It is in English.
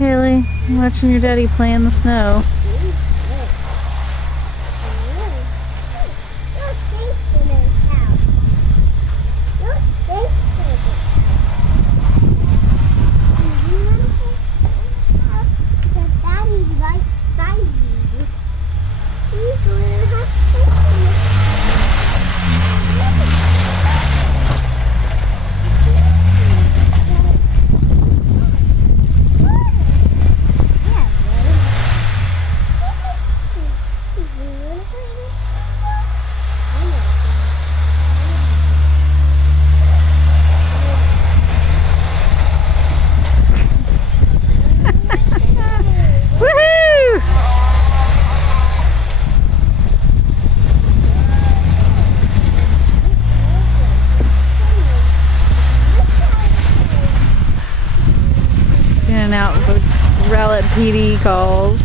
Kaylee? I'm watching your daddy play in the snow. In and out with Rowlett PD calls.